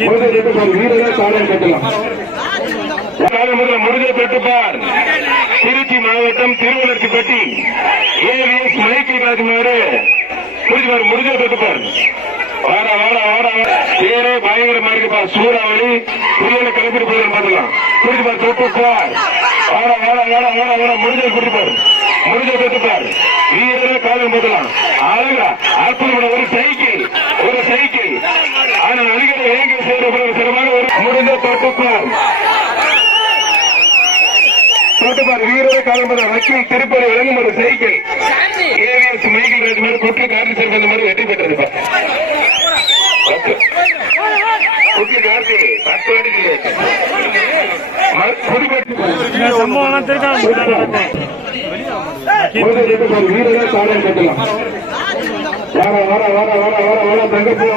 முடிஞ்ச காலம் பெற்றுப்பார் திருச்சி மாவட்டம் திருவள்ளர்த்திப்பட்டி ஏவிஎஸ் மைக்கேல் ராஜ்குமார் புரிஞ்சுப்பார் முருகை பெற்றுப்பார் வாட வாட வாட பேரே. பயங்கரமா இருக்குப்பா சூறாவளி புரியல கிளப்பிட்டு போயிடும் பாத்துக்கலாம் புரிஞ்சுப்பார் தொட்டுப்பார் வாட வாட வாட வாட வாட முடிஞ்ச புரிஞ்சுப்பார் முடிஞ்ச பெற்றுப்பார் வீரரை காதல் போதலாம் அழகா அற்புதமான முடிந்த தொட்டுப்பார். தோட்டப்பார் வீரரை காலம்பத வக்கீல் திருப்பதி வழங்கும் ஒரு சைக்கிள் ஏவிஎஸ் மைக்கேல் ராஜ் மாதிரி குற்று கார்த்தி சேர்ந்த அந்த மாதிரி வெற்றி பெற்றது இப்ப. பத்து. குற்று கார்த்தி பத்து அடிக்கு புதுப்பட்டி சம்பவம்லாம் திருக்காங்க வீரரை காலம் கட்டலாம் வாடா வாடா வாடா வாடா வாடா வாடா தங்கப்பூ